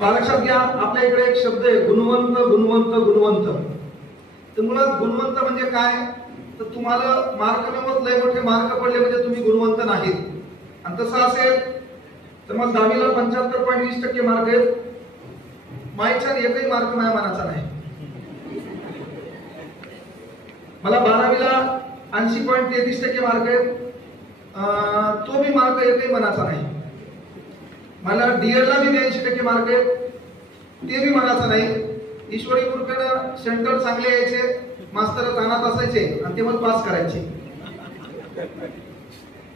लक्षात घ्या, आपल्या इकडे एक शब्द आहे गुणवंत गुणवंत गुणवंत. तर मुळात गुणवंत म्हणजे काय, तर तुम्हाला मार्क मिळवत लय मोठे मार्क पडले म्हणजे तुम्ही गुणवंत नाहीत. आणि तसं असेल तर मग 10वीला 75.20% मार्क आहेत, मायच्या एकही मार्क माझ्या मनाचा नाही. मला 12वीला 80.33% मार्क आहेत, तो मी मार्क एकही मनाचा नाही. मला डीएडला मी 82% मार्क आहेत, ते बी मनाचा नाही. ईश्वरी कृपेनं सेंटर चांगले यायचे, मास्तर तानात असायचे आणि ते मग पास करायचे.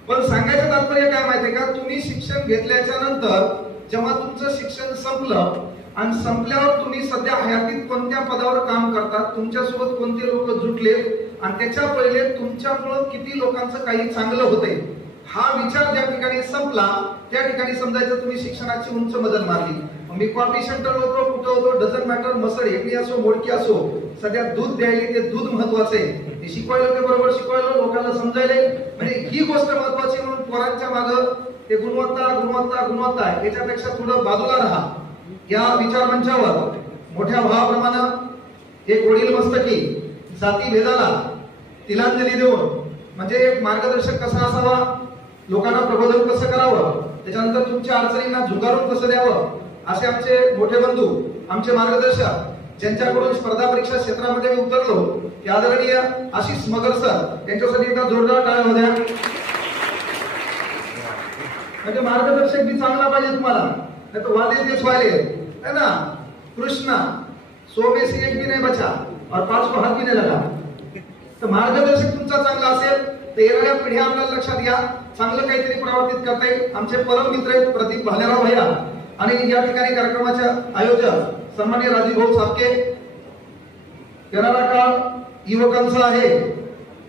पण सांगायचं तात्पर्य काय माहितीये का, तुम्ही शिक्षण घेतल्याच्या नंतर जेव्हा तुमचं शिक्षण संपलं आणि संपल्यावर तुम्ही सध्या हयातीत कोणत्या पदावर काम करतात, तुमच्यासोबत कोणते लोक जुटले आणि त्याच्या पहिले तुमच्यामुळे किती लोकांचं काही चांगलं होतंय, हा विचार ज्या ठिकाणी संपला त्या ठिकाणी समजायचं तुम्ही शिक्षणाची उंच मजल मारली. मी कॉफी सेंटर होतो, कुठं होतो, डझन मॅटर, मसळ एकली असो मोडकी असो, सध्या दूध द्यायला ते दूध महत्वाचं आहे. ते शिकवायला ते बरोबर शिकवायला, लोकांना समजायला, म्हणजे ही गोष्ट महत्वाची. म्हणून पोरांच्या मागं ते गुणवत्ता गुणवत्ता गुणवत्ता आहे, याच्यापेक्षा थोडं बाजूला राहा. या विचार मंचावर मोठ्या भावाप्रमाणे एक वडील मस्तकी जाती भेदाला तिलांजली देऊन, म्हणजे एक मार्गदर्शक कसा असावा, लोकांना प्रबोधन कसं करावं, त्याच्यानंतर तुमच्या अडचणींना झुगारून कसं द्यावं, असे आमचे मोठे बंधू, आमचे मार्गदर्शक, ज्यांच्याकडून स्पर्धा परीक्षा क्षेत्रामध्ये मी उतरलो, ते आदरणीय आशिष मगर सर, त्यांच्यासाठी एकदा जोरदार टाळ्या होत्या. म्हणजे मार्गदर्शक बी चांगला पाहिजे तुम्हाला, नहीं तो वादे तेच वाले है ना. कृष्णा 100 में से एक भी नहीं बचा और 5 को हाथ भी नहीं लगा. तर मार्गदर्शक तुमचा चांगला असेल तर येणाऱ्या पिढ्या आपल्याला लक्षात घ्या, चांगलं काहीतरी प्रवर्तित करता येईल. आमचे परम मित्र आहेत प्रदीप भालेराव भैया आणि या ठिकाणी कार्यक्रमाच्या आयोजक सन्माननीय राजीव भाऊ सापके. येणारा काळ युवकांचा आहे,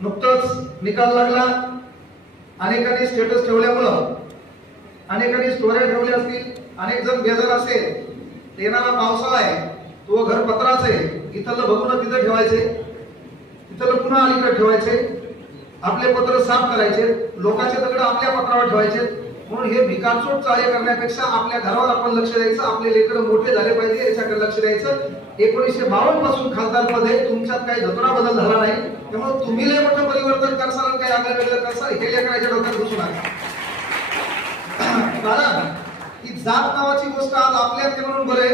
नुकतंच निकाल लागला, अनेकांनी स्टेटस ठेवल्यामुळं, अनेकांनी स्टोऱ्या ठेवल्या असतील, अनेक जण बेजार असेल. येणारा पावसाळा आहे, तो घर पत्राच आहे, इथलं बघून तिथं ठेवायचे, तिथलं पुन्हा अलीकडे ठेवायचे, आपले पत्र साफ करायचे, लोकांचे दगड आपल्या पत्रावर ठेवायचे. म्हणून हे भिकारचोट चाळे करण्यापेक्षा आपल्या घरावर आपण लक्ष द्यायचं, आपले लेकरं मोठे झाले पाहिजे याच्याकडे लक्ष द्यायचं. 1952 पासून खासदार पद आहे, तुमच्यात काही धतुरा बदल झाला नाही, त्यामुळे तुम्ही लय मोठं परिवर्तन करसाल, काही आगळं वेगळं करसाल, हे लेकराच्या डोक्यात घुसू नका. कारण ही जात नावाची गोष्ट आज आपल्यात म्हणून बरे,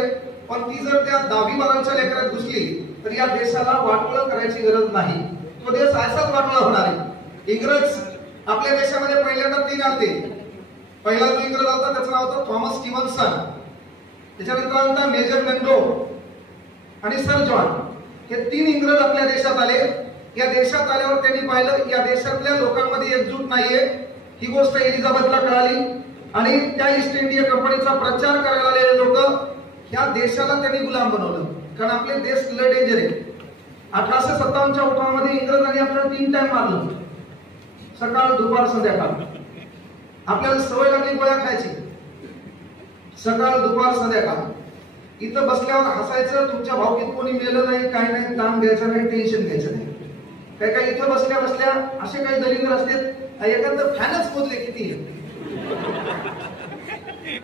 पण ती जर त्या 10वी 12वीच्या लेकरात घुसली तर या देशाला वाटोळं करायची गरज नाही. तो देश असाच वाटोळा होणार आहे. इंग्रज आपल्या देशामध्ये पहिल्यांदा 3 आले. पहिला जो इंग्रज होता त्याचं नाव होतं थॉमस स्टीव्हन्सन, त्याच्यानंतर मेजर मेंडो आणि सर जॉन. हे 3 इंग्रज आपल्या देशात आले. या देशात आल्यावर त्यांनी पाहिलं या देशातल्या लोकांमध्ये एकजूट नाहीये. ही गोष्ट एलिझाबेथला कळाली आणि त्या ईस्ट इंडिया कंपनीचा प्रचार करायला आलेले लोक ह्या देशाला त्यांनी गुलाम बनवलं. कारण आपले देश लय डेंजर आहे. 1857च्या उठावामध्ये इंग्रजांनी आपल्याला 3 टाइम मारलं, सकाळ दुपार संध्याकाळ. आपल्याला सवय लागली गोळ्या खायची, सकाळ दुपार संध्याकाळ. इथं बसल्यावर हसायचं, तुमच्या भावकीत कोणी मेलं नाही, काही नाही, ताण घ्यायचं नाही, टेन्शन घ्यायचं नाही. काय काय इथं बसल्या बसल्या असे काही दलिंदर असतात, एखादं फॅनच मोजले किती आहे,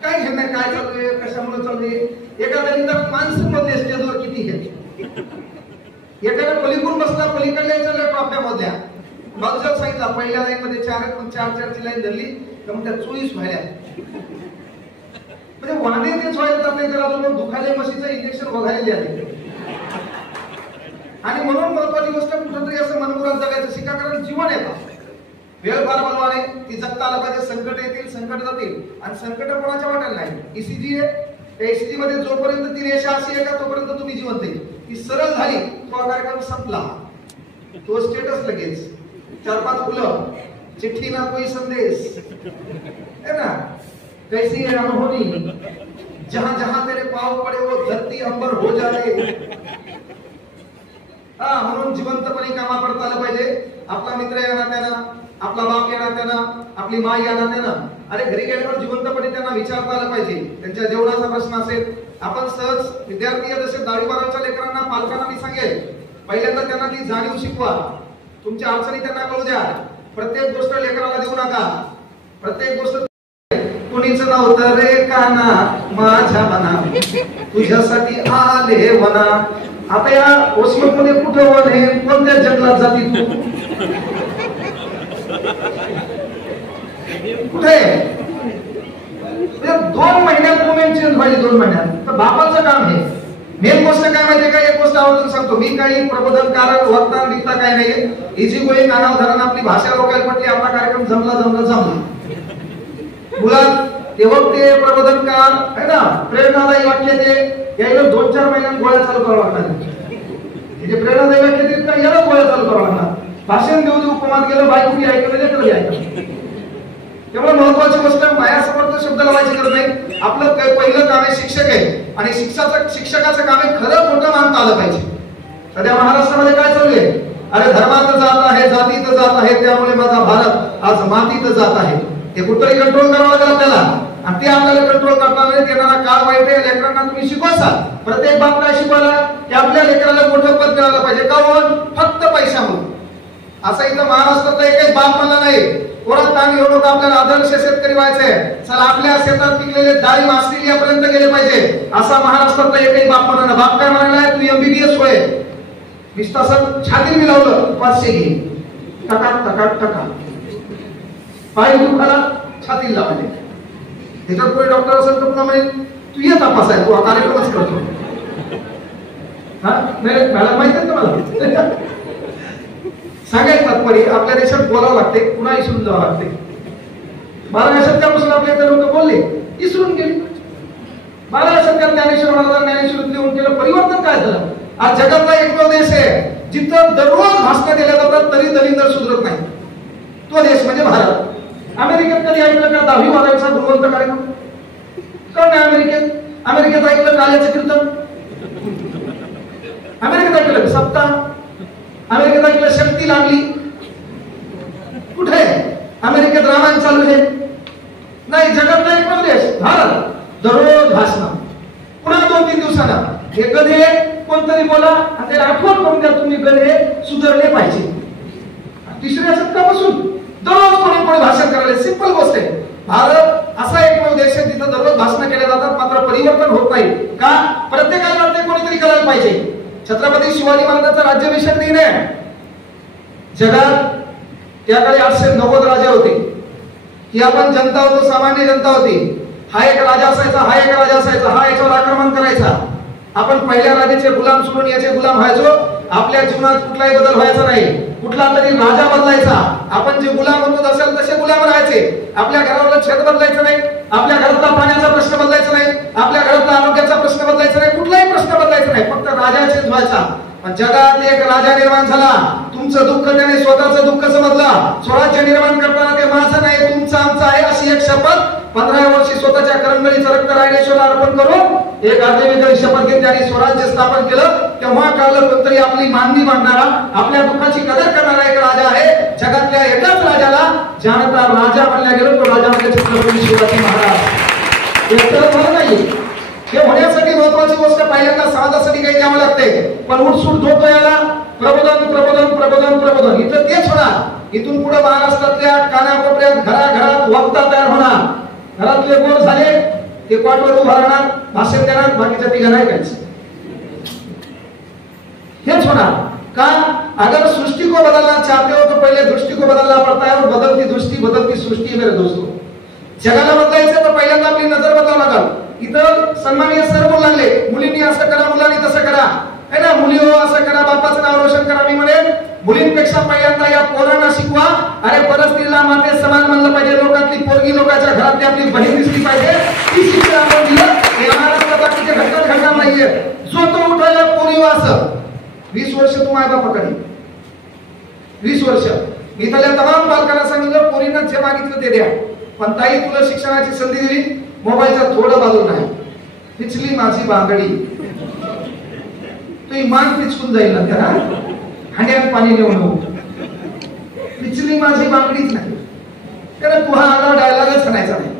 काय घेणं नाही, काय चालू आहे, कशामुळे चालू आहे. एका दलिंदर माणसं मोजले स्टेजवर किती आहे. एखादा पलीकडून बसला, पलीकडल्या ट्रॉफ्या मोजल्या, बाजूला सांगितलं पहिल्या लाईन मध्ये 4 आहेत, पण 4-4ची लाईन धरली तर मग त्या 24 व्हायला. म्हणजे वाणे तेच व्हायला नाही, त्याला अजून दुखाले म्हशीचं इंजेक्शन बघायला आले. आणि म्हणून महत्वाची गोष्ट कुठंतरी असं मनमुराद जगायचं शिका, कारण जीवन आहे, वेळ फार बलवान आहे, ती जगता आला पाहिजे. संकट येतील, संकट जातील, आणि संकट कोणाच्या वाटेल नाही. ईसीजी आहे, त्या ईसीजी मध्ये जोपर्यंत ती रेषा अशी आहे का तोपर्यंत तुम्ही जिवंत आहे. ती सरळ झाली, तो कार्यक्रम संपला, तो स्टेटस लगेच 4-5 फुलं, चिट्ठी ना कोई संदेश, है ना, कैसी है अनहोनी, जहां जहां तेरे पाव पडे वो धरती अंबर हो जाए. म्हणून जिवंतपणे कामा पडता आलं पाहिजे. आपला मित्र या नात्यानं, आपला बाप या नात्यानं, आपली माय या नात्यानं, अरे घरी गेल्यावर जिवंतपणे त्यांना विचारता आलं पाहिजे. त्यांच्या जेवणाचा प्रश्न असेल, आपण सहज विद्यार्थी जसे 10वी 12वीच्या लेकरांना, पालकांना मी सांगेल, पहिल्यांदा त्यांना ती जाणीव शिकवा, तुमच्या अडचणी त्यांना कळू द्या. प्रत्येक गोष्ट लेकराला देऊ नका, प्रत्येक गोष्ट कुणीच नव्हतं रे काना माझ्या मना, तुझ्यासाठी आले वना. आता या ओसमत मध्ये कुठं वन आहे, कोणत्या जंगलात जाती तू, कुठे? 2 महिन्यात मुवमेंट चेंज व्हायची, 2 महिन्यात. तर बापाचं काम आहे. मेन गोष्ट काय माहितीये का, एक गोष्ट आवर्जून सांगतो मी, काही प्रबोधनकारक वक्ता विकता काय नाहीये, इझी गोईंग कानाव धरण, आपली भाषा लोकांना पटली, आपला कार्यक्रम जमला. मुळात ते वक्ते प्रबोधनकार आहे ना, प्रेरणादायी वाक्य ते यायला 2-4 महिन्यात गोळ्या चालू करावं लागणार. हे प्रेरणादायी वाक्य ते का याला गोळ्या चालू करावं लागणार. भाषण देऊ उपमात गेलं, बायकोही ऐकलं, लेकरंही ऐकलं. त्यामुळे महत्वाची गोष्ट, माझ्यासमोर तर शब्द लावायची गरज नाही. आपलं पहिलं काम आहे शिक्षक आहे, आणि शिक्षकाचं काम आहे खरं खोटं मानता आलं पाहिजे. सध्या महाराष्ट्रामध्ये काय चालू आहे, अरे धर्मात जात आहे, जातीत जात आहे, त्यामुळे माझा भारत आज मातीत जात आहे. ते कुठतरी कंट्रोल करावं लागेल आपल्याला, आणि ते आपल्याला कंट्रोल करता नाही येणारा काळ वाईट आहे. लेकरांना तुम्ही शिकवाल, प्रत्येक बाप काय शिकवायला की आपल्या लेकराला मोठं पद मिळालं पाहिजे. काहून? फक्त पैशामुळे. असं इथं महाराष्ट्रातला एकही बाप म्हणला नाही कोणाला ताण घेऊ नका, आपल्याला आदर्श शेतकरी व्हायचंय, चला आपल्या शेतात पिकलेले डाळी ऑस्ट्रेलिया पर्यंत गेले पाहिजे, असा महाराष्ट्रातला एकही बाप म्हणा. बाप काय म्हणालाय, तू MBBS होय, विस्तासन छाती मिळवलं 500 घे, टका पाय दुखाला छाती लावले. त्याच्यात कोणी डॉक्टर असेल तर पुन्हा म्हणेल तू ये तपास आहे, तू कार्यक्रमच करतो. मॅडम माहिती आहे तुम्हाला, सांगायचं तात्पर्य आपल्या देशात बोलावं लागते, पुन्हा इसरून जावं लागते. 12व्या शतकापासून आपल्या इथे लोक बोलले, इसरून गेले. 12व्या शतकात ज्ञानेश्वर महाराज ज्ञानेश्वर लिहून केलं, परिवर्तन काय झालं. आज जगातला एकमेव देश आहे जिथं दररोज भाषण दिल्या जातात तरी दलिंदर सुधरत नाही, तो देश म्हणजे भारत. अमेरिकेत कधी ऐकलं का 10वी वारायचा गुणवंत कार्यक्रम? कोण नाही अमेरिकेत ऐकलं काल्याचं कीर्तन? अमेरिकेत ऐकलं सप्ताह? अमेरिकेत ऐकलं शक्ती लागली? कुठे? अमेरिकेत रामायण चालू आहे? नाही. जगातला एकमेव देश भारत, दररोज भाषण, पुन्हा 2-3 दिवसाला हे गधे कोणतरी बोला आणि त्याला आठवण करून द्या तुम्ही गधे सुधारले पाहिजे. 3ऱ्या शतकापासून दररोज कोणी भाषण करायला, सिंपल गोष्ट आहे. भारत असा एकमेव देश आहे जिथं दररोज भाषण केले जातात, मात्र परिवर्तन होत नाही. का? प्रत्येकाला वाटते कोणीतरी करायला पाहिजे. छत्रपती शिवाजी महाराजांचा राज्याभिषेक दिन आहे. जगात त्याकाळी 890 राजे होते, ही आपण जनता होतो, सामान्य जनता होती. हा एक राजा असायचा, हा एक राजा असायचा, हा याच्यावर आक्रमण करायचा. आपण पहिल्या राजाचे गुलाम सोडून याचे गुलाम व्हायचो. आपल्या जीवनात कुठलाही बदल व्हायचा नाही, कुठला तरी राजा बदलायचा. आपण जे गुलाम होतो असेल तसे गुलाम राहायचे. आपल्या घरावरलं छत बदलायचं नाही, आपल्या घरातला पाण्याचा प्रश्न बदलायचा नाही, आपल्या घरातला आरोग्याचा प्रश्न बदलायचा नाही, कुठलाही प्रश्न बदलायचा नाही, फक्त राजा चेंज व्हायचा. पण जगात एक राजा निर्माण झाला, तुमचं दुःख त्याने स्वतःचं दुःख समजलं. स्वराज्य निर्माण करताना ते माझं नाही तुमचं आमचं आहे अशी एक शपथ 15 वर्षी स्वतःच्या करंगळीचं रक्त रायरेश्वरला अर्पण करून एक आदिवेगळी शपथ घेतली आणि स्वराज्य स्थापन केलं. तेव्हा कळलं कोणतरी आपली मांडणी मांडणारा, आपल्या दुःखाची कदर करणारा एक राजा आहे. जगातल्या एकाच राजाला ज्यानंतर राजा म्हणल्या गेलो तो राजा म्हणजे छत्रपती शिवाजी महाराज. हे नाही, हे होण्यासाठी महत्वाची गोष्ट पहिल्यांदा समाजासाठी काही द्यावं लागते. पण उठसूट धोतो याला प्रबोधन प्रबोधन प्रबोधन प्रबोधन, इथं तेच होणार. इथून पुढे महाराष्ट्रातल्या कानाकोपऱ्यात घराघरात वक्ता तयार होणार. घरातले बोर झाले ते कॉटवर उभा राहणार, भाषण देणार, बाकीच्या तिघांना ऐकायचं. हेच होणार. का? अगर सृष्टि को बदलना चाहते हो तो पहले दृष्टि को बदलना पड़ता है, और बदलती दृष्टि बदलती सृष्टि मेरे दोस्तों. जगाला बदलायचं तर पहिल्यांदा आपली नजर बदलावं लागेल. इथं सन्माननीय सर बोलू लागले, मुलींनी असं करा, मुलांनी तसं करा, है ना, मुली हो असं करा, बापाचं नाव रोशन करा. मी म्हणेन मुलींपेक्षा पहिल्यांदा या पोरांना शिकवा. अरे परस्त्रीला माते समान म्हणलं पाहिजे, लोकातली पोरगी लोकांच्या घरातली आपली बहीण दिसली पाहिजे. ती शिक्षण आपण दिलं, हे महाराष्ट्रात बाकीचे घटना घडणार नाहीये. जो तो उठायला पोरी असं 20 वर्ष तू माय बापाकडे, 20 वर्ष मी त्याला तमाम बालकांना सांगितलं पोरींना जे मागितलं ते द्या, पण ताई तुला शिक्षणाची संधी दिली, मोबाईलचा थोडं बाजूला नाही. पिचली माझी बांगडी, तू इमान पिचकून जाईल ना त्याला, हांड्यात पाणी नेऊ नको. पिचली माझी बांगडीच नाही, कारण तू हा आला डायलॉगच म्हणायचा नाही.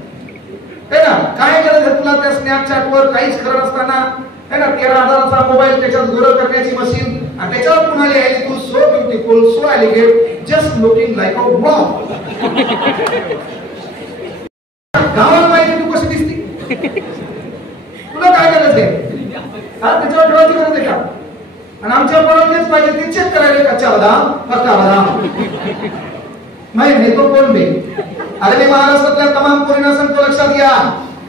है ना, काय गरज आहे तुला त्या स्नॅपचॅटवर काहीच खरं नसताना, है ना, 13,000चा मोबाईल त्याच्यात गोरं करण्याची मशीन, आणि त्याच्यावर पुन्हा लिहायली तू so beautiful, so elegant, just looking like a wow. गावात माहिती तुला काय गरज आहे? हा त्याच्यावर ठेवायची गरज आहे का? आणि आमच्या बरोबर तेच पाहिजे, ते चेक करायला कच्चा बदाम पक्का बदाम नाही तो कोण बे? अरे मी महाराष्ट्रातल्या तमाम पोरींना सांगतो, लक्षात घ्या,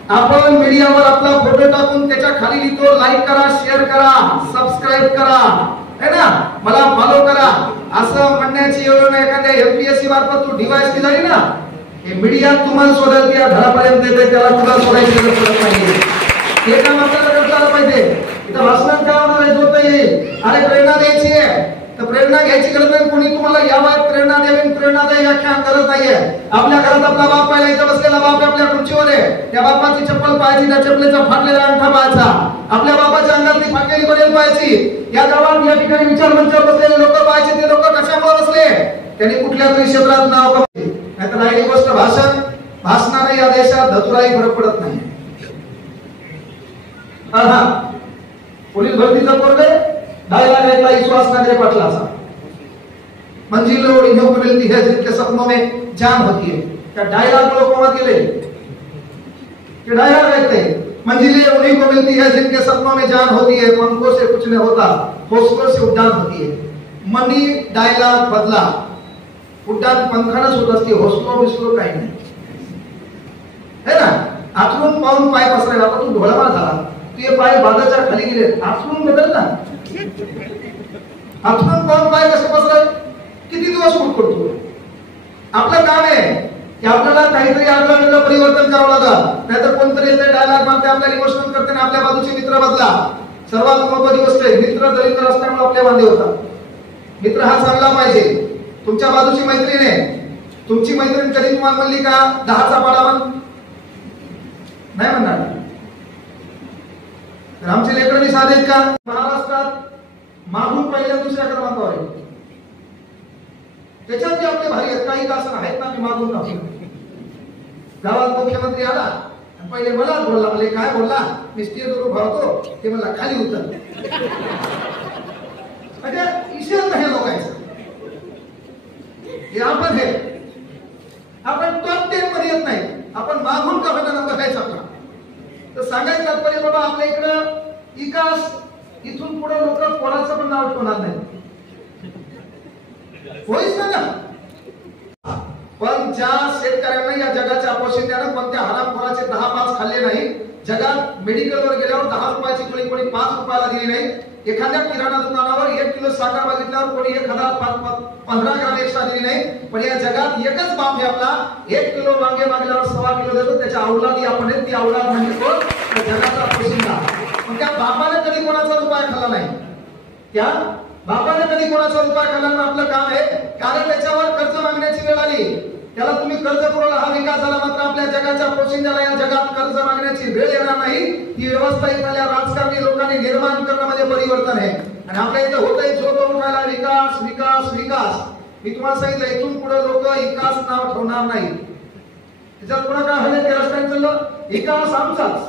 आपण मीडियावर आपला फोटो टाकून त्याच्या खाली लिहितो लाईक करा, शेअर करा, सबस्क्राईब करा, है ना, मला फॉलो करा, असं म्हणण्याची एवढं नाही. एखाद्या एमपीएससी मार्फत तू डीवायएसपी झाली ना, हे मीडिया तुम्हाला सोडेल, त्या घरापर्यंत येते, त्याला तुला सोडायची गरज पडत नाही. हे काम आपल्याला करता आलं पाहिजे. इथं भाषणात काय होणार आहे? जो येईल अरे प्रेरणा द्यायची आहे तर प्रेरणा घ्यायची गरज नाही. कोणी तुम्हाला यावर प्रेरणा द्यावी, प्रेरणादायी व्याख्यान करत नाहीये. आपल्या घरात आपला बाप पाहिला, इथं बसलेला बाप आपल्या खुर्चीवर आहे, त्या बापाची चप्पल पाहायची, त्या चप्पलेचा फाटलेला अंगठा पाहायचा, आपल्या बापाच्या अंगातली फाटलेली बनेल पाहायची. या गावात या ठिकाणी विचार मंचावर बसलेले लोक पाहायचे, ते लोक कशामुळे बसले? त्यांनी कुठल्या तरी क्षेत्रात नाव कमवले. नाहीतर राहिली गोष्ट भाषणाने या देशात धतुराही फरक पडत नाही. पोलीस भरतीचा पोरग डायलॉग ऐकला विश्वास नागरे पाटलाचा, मंजिल उड़ीने को मिलती है जिनके सपनों में जान होती है. क्या डायलॉग लोग कोमा केले? ये डायलॉग ऐकते, मंजिलें उन्हीं को मिलती है जिनके सपनों में जान होती है, पंखों से कुछ नहीं होता, हौसलों से उड़ान होती है. मनी डायलॉग बदला, उड्डाण पंखानच होत असते, हौसलो बिसलो काही नाही, है ना. आतून पाहून पाय पसरायला, आता तू ढोळावा झाला, तुझे पाय बाजाच्या खाली गेले, आतून बदल ना. आतून पाहून पाय कसे पसराय? किती दिवस उठ करतो? आपलं काम आहे की आपल्याला काहीतरी आगळं परिवर्तन करावं लागतं. नाहीतर कोणतरी येते डायलॉग मारते, आपल्याला इमोशनल करते आणि आपल्या बाजूचे मित्र बदला. सर्वात महत्त्वाची गोष्ट आहे, मित्र दलिंद्र असल्यामुळे आपले वांदे होतात. मित्र हा चांगला पाहिजे. तुमच्या बाजूची मैत्रीण आहे, तुमची मैत्रीण कधी तुम्हाला म्हणली का 10चा पाडा म्हण? नाही म्हणणार. आमचे लेकर मी साधे का? महाराष्ट्रात मागून पहिल्या दुसऱ्या क्रमांकावर आहे. त्याच्यात जे आपले भारी आहेत, काही असं आहेत ना, मी मागून टाकतो. गावात मुख्यमंत्री आला आणि पहिले मला बोलला, म्हणजे काय बोलला? मी स्टेजवर उभा होतो, ते मला खाली उतर. म्हणजे ईश्वर नाही लोकांचं. हे आपण टॉप 10 मध्ये येत नाही, आपण मागून का होता नंबर घ्यायचा आपला. तर सांगायचं तात्पर्य बाबा, आपल्या इकडं विकास, इथून पुढे लोक कोणाचं पण नाव ठेवणार नाही. होईच ना. पण ज्या शेतकऱ्यांना या जगाच्या पोशिंद्यानं कोणत्या हरामखोराचे 10-5 खाल्ले नाही, जगात मेडिकलवर गेल्यावर 10 रुपयाची गोळी कोणी 5 रुपयाला दिली नाही, एखाद्या किराणा दुकानावर 1 किलो साखर मागितल्यावर कोणी 15 ग्राम एक्स्ट्रा दिली नाही. पण या जगात एकच बाप आहे आपला, 1 किलो वांगे मागल्यावर 1.25 किलो देतो. त्याच्या औलादी आपण आहेत, ती औलाद म्हणजे कोण? जगाचा पोशिंदा. पण त्या बापाने कधी कोणाचा रुपया खाल्ला नाही, त्या बापाने कधी कोणाचा रुपया खाल्ला नाही. आपलं काम आहे, कारण त्याच्यावर कर्ज मागण्याची वेळ आली, त्याला तुम्ही कर्ज पुरवला, हा विकास झाला. मात्र आपल्या जगाच्या पोशिंद्याला या जगात कर्ज मागण्याची वेळ येणार नाही. ही व्यवस्था इथल्या राजकारणी लोकांनी निर्माण करण्यामध्ये परिवर्तन आहे. आणि आपल्या इथे होतंय जो तो उठायला विकास विकास विकास. मी तुम्हाला सांगितलं, इथून पुढे लोक विकास नाव ठेवणार नाही. त्याच्यात पुढे काय होईल? ते रस्त्याने चाललं, विकास आमचाच,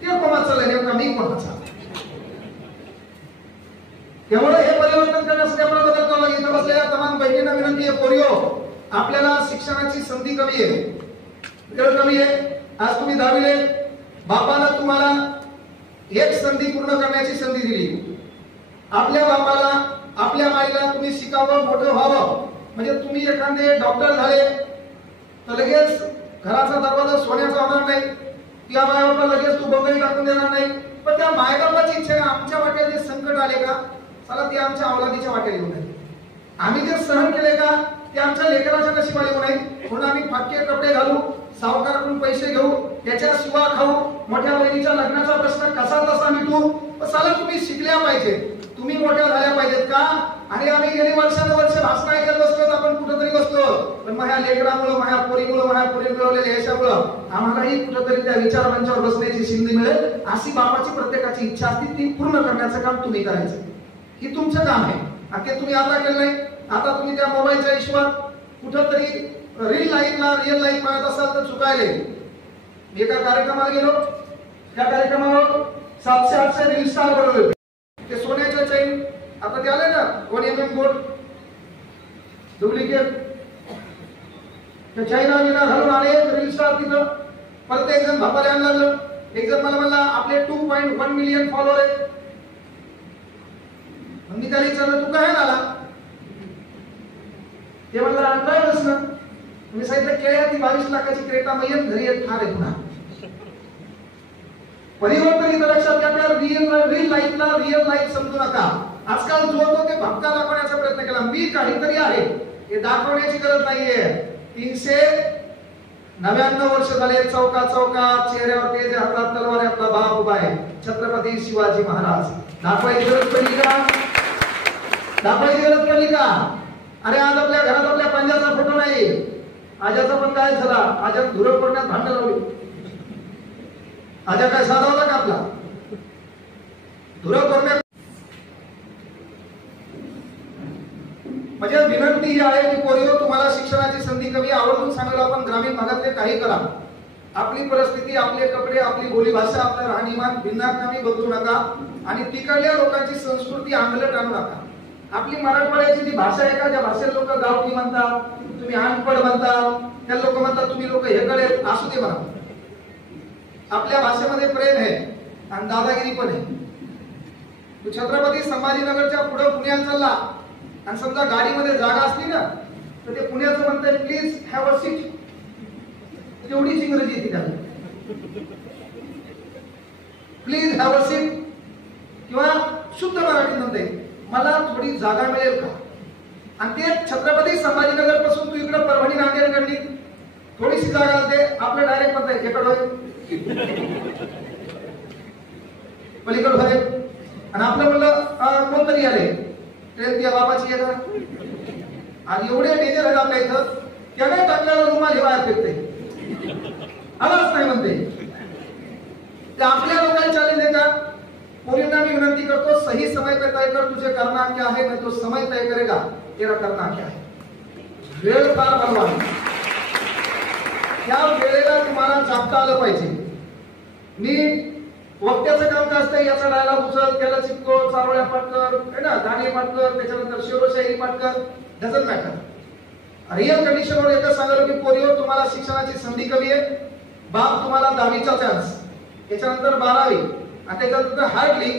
ते कोणाचा चाललंय नेमका, मी कोणाचा. त्यामुळे हे परिवर्तन करण्यासाठी आपल्याला बदल करावा लागेल. इथं बसलेल्या तमाम बहिणींना विनंती आहे, पोरियो, आपल्याला शिक्षणाची संधी कमी आहे, वेळ कमी आहे. आज तुम्ही 10वीले, बापानं तुम्हाला एक संधी पूर्ण करण्याची संधी दिली. आपल्या बापाला, आपल्या माईला तुम्ही शिकावं, मोठं व्हावं. म्हणजे तुम्ही एखादे डॉक्टर झाले तर लगेच घराचा दरवाजा सोन्याचा होणार नाही, त्या मायबापाला लगेच तू बंगई टाकून देणार नाही. पण त्या मायबापाची इच्छा आहे, आमच्या वाट्यात जे संकट आले का, चला ते आमच्या अवलादीच्या वाट्यात येऊ नये. आम्ही जे सहन केले का, ते आमच्या लेकराच्या नशिबाला येऊ नये. म्हणून आम्ही फाटके कपडे घालू, सावकाराकडून पैसे घेऊ, त्याच्या शिवा खाऊ, मोठ्या बहिणीच्या लग्नाचा प्रश्न कसा तसा मिटू. चला तुम्ही शिकल्या पाहिजे, तुम्ही मोठ्या झाल्या पाहिजेत का. आणि आम्ही गेली वर्षानुवर्ष भाषण ऐकत बसलो, आपण कुठेतरी बसलो. पण माझ्या लेकरामुळं, माझ्या पोरीमुळं, माझ्या पोरी मिळवलेल्या यशामुळं आम्हालाही कुठेतरी त्या विचार मंचावर बसण्याची संधी मिळेल. अशी बापाची प्रत्येकाची इच्छा असते, ती पूर्ण करण्याचं काम तुम्ही करायचं. ही तुमचं काम आहे. आणि ते तुम्ही आता केलं नाही. आता तुम्ही त्या मोबाईलच्या हिशोबात कुठेतरी रिअल लाईफ पाहत असाल तर चुकायले. मी एका कार्यक्रमाला गेलो, त्या कार्यक्रमावर 700-800 रील स्टार बनवले. ते सोन्याच्या चैन, आता ते आले ना 1 mm गोल्ड डुप्लिकेट, त्या चायना विना घालून आले रील स्टार. तिथं प्रत्येक जण भापाला यायला लागलं. एक जण मला म्हणला आपले 2.1 मिलियन फॉलोअर आहेत. मी त्याला विचारलं तू काय आला? ते म्हणला ड्रायव्हर्स ना. मी सांगितलं केळ्या ती 22 लाखाची क्रेटा मयन घरी येत ठार आहे पुन्हा. परिवर्तन इथं लक्षात घ्या. रिअल लाईफ समजू नका. आजकाल जो तो ते भक्का दाखवण्याचा प्रयत्न केला. मी काहीतरी आहे हे दाखवण्याची गरज नाहीये. 399 वर्ष झाले चौका चेहऱ्यावर तेज, हातात तलवार आहे, आपला बाप उभा आहे छत्रपती शिवाजी महाराज. दाखवायची गरज पडली का? दाखवायची गरज पडली का? अरे आज आपल्या घरात आपल्या पंजाचा फोटो नाही. आजाचा पण काय झाला? आजा धुरं पडण्यात भांडण लावली. आजा काय साधा होता का आपला? धुरं पडण्यात. म्हणजे विनंती ही आहे की पोरियो तुम्हाला शिक्षणाची संधी कमी. आवर्जून सांगेल आपण ग्रामीण भागातले काही करा. आपली परिस्थिती, आपले कपडे, आपली बोली भाषा, आपलं राहणीमान भिन्नाकामी बदलू नका आणि तिकडल्या लोकांची संस्कृती अंगलट आणू नका. आपली मराठवाड्याची जी भाषा आहे का, ज्या भाषेत लोक गावठी म्हणतात, तुम्ही अनपढ म्हणतात, त्या लोक म्हणतात तुम्ही लोक हेकडे असू दे म्हणा. आपल्या भाषेमध्ये प्रेम आहे आणि दादागिरी पण आहे. तू छत्रपती संभाजीनगरच्या पुढे पुण्यात चालला आणि समजा गाडीमध्ये जागा असली ना तर ते पुण्याचं म्हणतंय प्लीज हॅव अ सीट. तेवढीच इंग्रजी येते त्याला. प्लीज हॅव अ सीट किंवा शुद्ध मराठी म्हणते मला थोडी जागा मिळेल का. आणि ते छत्रपती संभाजीनगर पासून तू इकडे परभणी नांदेड कडली थोडीशी जागा असते. आपलं डायरेक्ट म्हणताय खेकड होय पलीकड होय. आणि आपलं म्हणलं कोणतरी आले ट्रेन त्या बाबाची येणार. आणि एवढे डेंजर आहेत आपल्या इथं त्याने टाकलेला रुमाल हे बाहेर फेकते. आलाच नाही म्हणते. ते आपल्या लोकांना चॅलेंज आहे का? पोरींना मी विनंती करतो सही समय पे तय कर तुझे करना क्या है. मैं तो समय तय करेगा तेरा करना क्या है. वेळ फार बलवान. त्या वेळेला तुम्हाला जागता आलं पाहिजे. मी वक्त्याचं काम काय असतं याचा डायलॉग उचल त्याला चिपको चारोळ्या पाठ कर है ना, गाणी पाठ कर, त्याच्यानंतर शेरोशायरी पाठ कर. Doesn't matter. रिअल कंडिशनवर एकच सांगाल की पोरीवर तुम्हाला शिक्षणाची संधी कमी आहे. बाप तुम्हाला 10वीचा चान्स, त्याच्यानंतर 12वी आणि त्याच्यानंतर हार्डली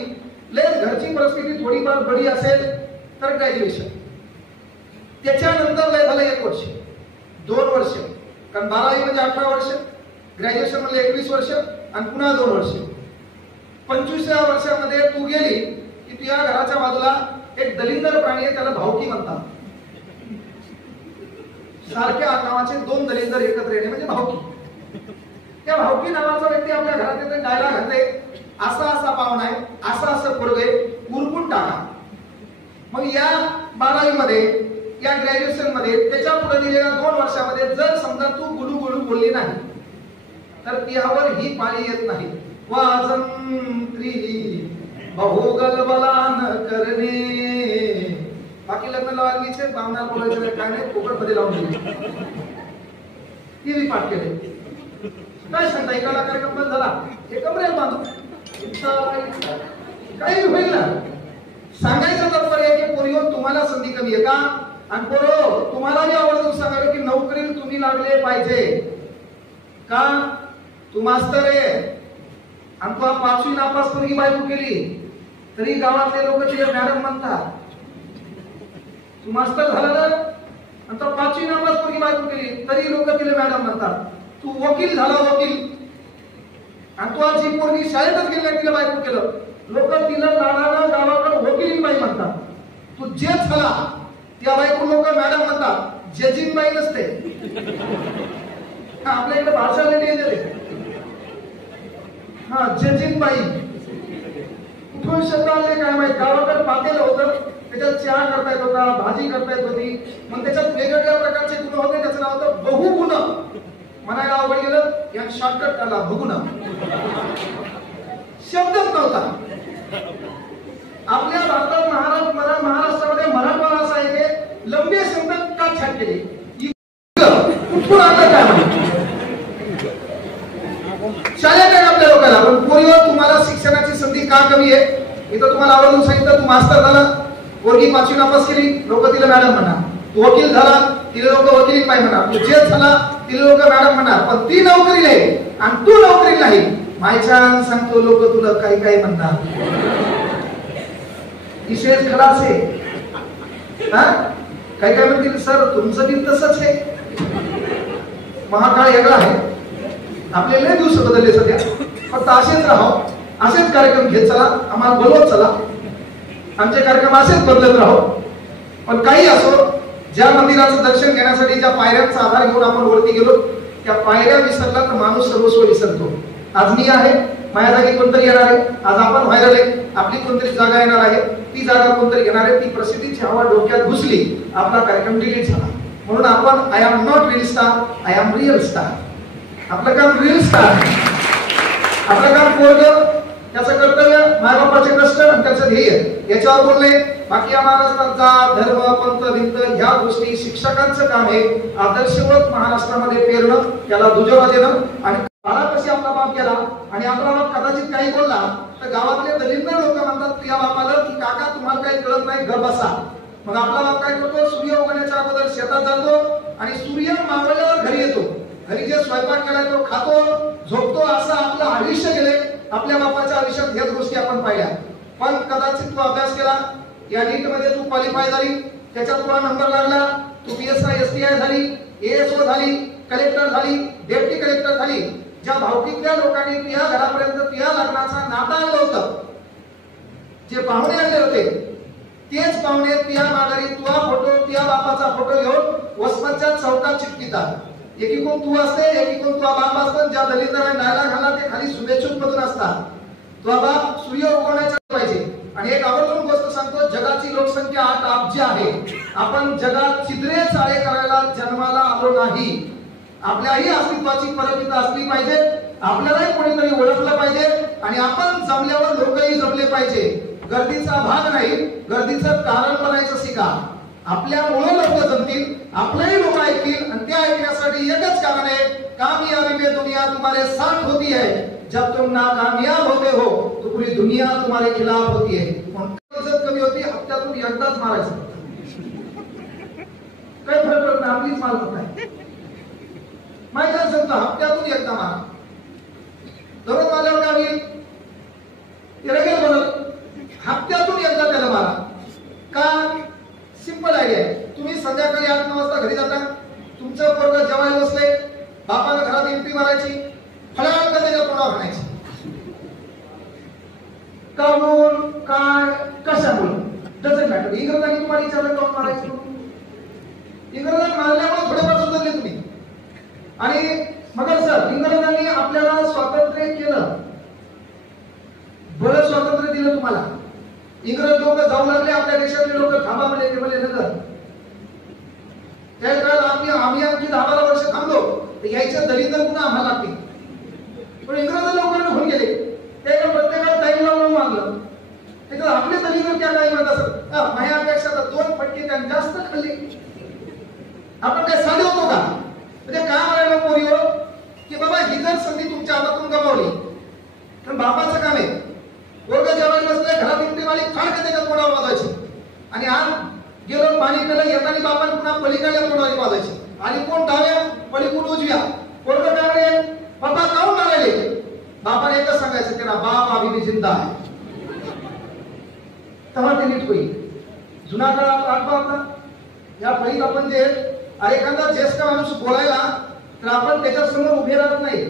लेस घरची परिस्थिती थोडीफार बडी असेल तर ग्रॅज्युएशन. त्याच्यानंतर लय झालं 1 वर्ष 2 वर्ष. कारण 12वी म्हणजे 18 वर्ष, ग्रॅज्युएशन म्हणजे 21 वर्ष आणि पुन्हा 2 वर्ष. 25व्या वर्षामध्ये तू गेली की तुझ्या घराच्या बाजूला एक दलिंदर प्राणी आहे त्याला भावकी म्हणतात. सारख्या नावाचे 2 दलिंदर एकत्र येणे म्हणजे भावकी. त्या भावकी नावाचा व्यक्ती आपल्या घरात येते डायलॉग घालते असा असा पाहुणा आहे असा असं पोरग आहे उरकून टाका. मग या 12वी मध्ये या ग्रॅज्युएशन मध्ये त्याच्या पुढे दिलेल्या 2 वर्षामध्ये जर समजा तू गुलू गुलू बोलली नाही तर त्यावर ही पाळी येत नाही. वाजंत्री बहुगलबलान करणे. बाकी लग्न लावायचे बामणार बोलायचं काय नाही कोकण मध्ये लावून दिली ती पाठ केले. काय सांगता एकाला कार्यक्रम बंद झाला हे कमरेल बांधू काही होईल ना. सांगायचं तात्पर्य आहे की पोरीवर तुम्हाला संधी कमी आहे का. आणि पोरो तुम्हाला जे आवडतं सांगायला की नोकरी तुम्ही लागले पाहिजे का. तू मास्तर आहे आणि तू 5वी नापास पोरगी बायको केली तरी गावातले लोक तिला मॅडम म्हणतात. तू मास्तर झाला ना आणि तो 5वी नापास पोरगी बायको केली तरी लोक तिला मॅडम म्हणतात. तू वकील झाला वकील आणि तू आज ही पोरगी शाळेतच गेली नाही तिला बायको केलं लोक तिला लाडाला गावाकडे वकील बाई म्हणतात. तू जे झाला त्या बायको लोक मॅडम म्हणतात. जजिंग बाई नसते. आपल्या इकडे भाषा दिली हा जजिंग बाई कुठून शब्द आले काय माहित. गावाकडे पातेलं होतं त्याच्यात चहा करता येत होता भाजी करता येत होती. मग त्याच्यात वेगवेगळ्या प्रकारचे गुण होते. त्याचं नाव होतं बहुगुण. म्हणायला अवघड गेलं या शॉर्टकट आला बहुगुण शब्दच नव्हता. आपल्या भारतात महाराष्ट्रामध्ये मराठवाडा असा आहे की लंबे शब्द का छाट केले कुठून आलं काय शाळेत आहे आपल्या लोकांना. पण पोरीवर तुम्हाला शिक्षणाची संधी का कमी आहे. इथं तुम्हाला आवडून सांगितलं तू मास्तर झाला पोरगी 5वी नापास केली लोक तिला मॅडम म्हणणार. तू वकील झाला तिला लोक वकील पाय म्हणणार. तू जेल झाला तिला लोक मॅडम म्हणणार. पण ती नोकरी नाही आणि तू नोकरी नाही मायछान सांगतो लोक तुला काही काही म्हणतात, विशेष खलास आहे. काही काय म्हणतील सर तुमचं बी तसंच आहे. महाकाळ वेगळा आहे. आपले लय दिवस बदलले सध्या. फक्त असेच राहो, असेच कार्यक्रम घेत चला, आम्हाला बोलवत चला, आमचे कार्यक्रम असेच बदलत राहो. पण काही असो, ज्या मंदिराचं दर्शन घेण्यासाठी ज्या पायऱ्यांचा आधार घेऊन आपण वरती गेलो, त्या पायऱ्या विसरला तर माणूस सर्वस्व विसरतो. आज मी आहे, माझ्या जागी कोणतरी येणार आहे. आज आपण व्हायरल आहे, आपली कोणतरी जागा येणार आहे, ती जागा कोणतरी घेणार आहे. ती प्रसिद्धीची हवा डोक्यात घुसली, आपला कार्यक्रम डिलीट झाला. म्हणून आपण I am not reel star, I am real star. आपलं काम रिअल स्टार. आपलं काम पोरगं, त्याचं कर्तव्य, मायबापाचे कष्ट आणि त्याचं ध्येय याच्यावर बोलणे. बाकी या महाराष्ट्रात जात धर्म पंथ भिंत ह्या गोष्टी शिक्षकांचं काम आहे. आदर्शवत महाराष्ट्रामध्ये पेरणं, त्याला दुजोरा देणं. आणि बाळापाशी आपला बाप केला आणि आपला बाप कदाचित काही बोलला तर गावातले दलिंद्र लोक म्हणतात तुझ्या बापाला की काका तुम्हाला काही कळत नाही, घर बसा. मग आपला बाप काय करतो, सूर्य उगवण्याच्या अगोदर शेतात जातो आणि सूर्य मावळल्यावर घरी येतो. घरी जे स्वयंपाक केलाय तो खातो, झोपतो. असं आपलं आयुष्य गेले. आपल्या बापाच्या आयुष्यात ह्याच गोष्टी आपण पाहिल्या. पण कदाचित तू अभ्यास केला, या नीट मध्ये तू क्वालिफाय झाली, त्याच्यात तुला नंबर लागला, तू PSI STI झाली, ASO झाली, कलेक्टर झाली, डेप्टी कलेक्टर झाली. ज्या भावकीतल्या लोकांनी तुझ्या घरापर्यंत तुझ्या लग्नाचा नाता आणलं होतं, जे पाहुणे आणले होते, तेच पाहुणे तुझ्या माघारी तुझा फोटो, तुझ्या बापाचा फोटो घेऊन वसमतच्या चौकात चिटकितात. एकीकडून तू असते, एकीकडून तुझा बाप असतो. ज्या दलितांना डायला घाला ते खाली शुभेच्छुक मधून असतात. तुझा बाप सूर्य उगवण्याचा पाहिजे. आणि एक आवर्जून गोष्ट सांगतो, जगाची लोकसंख्या 8 अब्ज आहे. आपण जगात छिद्रे चाळे करायला जन्माला आलो नाही. आपल्याही अस्तित्वाची परंपरा असली पाहिजे, आपल्यालाही कोणीतरी ओळखलं पाहिजे आणि आपण जमल्यावर लोकही जमले पाहिजे. गर्दीचा भाग नाही, गर्दीचं कारण बनायचं शिका. आपल्यामुळे लोक जमतील, आपलेही लोक ऐकतील आणि त्या ऐकण्यासाठी एकच कारण आहे, कामयाबी में दुनिया तुम्हारे साथ होती है, जब तुम नाकामयाब होते हो तो पूरी दुनिया तुम्हारे खिलाफ होती है. इज्जत कमी होती, हप्त्यातून एकदाच मारायचं. काही फरक पडत नाही, आपलीच मारत नाही. माहिती असेल तर हप्त्यातून एकदा मारा. दररोज मारल्यावर काय होईल, रेगेल बनत. हप्त्यातून एकदा त्याला मारा. का? सिंपल आयडिया आहे. तुम्ही संध्याकाळी 8-9 वाजता घरी जाता, तुमचं पोरगं जेवायला बसले, बापानं घरात एंट्री मारायची, फळांक त्याच्या तोंडावर खाण्याची. काहून, काय, कशामुळे डझंट मॅटर. इंग्रजांनी तुम्हाला विचारलं काहून मारायचं? इंग्रजांनी मारल्यामुळे थोडेफार सुधारले तुम्ही. आणि मगर सर, इंग्रजांनी आपल्याला स्वातंत्र्य केलं, बरं स्वातंत्र्य दिलं तुम्हाला. इंग्रज लोक जाऊ लागले, आपल्या देशातले लोक थांबा म्हणले, ते म्हणले नगर. त्या काळात आम्ही आमची 10-12 वर्ष थांबलो, तर यायचं दलित पुन्हा आम्हाला लागते. पण इंग्रज लोकांना होऊन गेले, त्याला प्रत्येकाला टाईम लावून मागलं. त्याच्यात आपले दलित त्या काय म्हणत असत, माझ्यापेक्षा तर 2 फटके त्यांनी जास्त खाल्ले. आपण काय साधे होतो का? म्हणजे काय म्हणायला पोरी हो की बाबा ही जर संधी तुमच्या हातातून गमावली तर बापाचं काम आहे. वर्ग जेवायला बसले, घरात इंटी वाली फाडके त्याच्या तोंडावर वाजवायची. आणि आज गेलो पाणी पिलं, येताना बापाने पुन्हा पलीकडल्या तोंडावर वाजवायची. आणि कोण डाव्या, पलीकडून उजव्या. वर्ग काय म्हणे, बाबा काहून मारायले? बापाने एकच सांगायचं, तेरा बाप अभी भी जिंदा है. तेव्हा ते नीट होईल. जुना काळात आठवा होता, या फळीत आपण जे एखादा ज्येष्ठ माणूस बोलायला तर आपण त्याच्यासमोर उभे राहत नाही.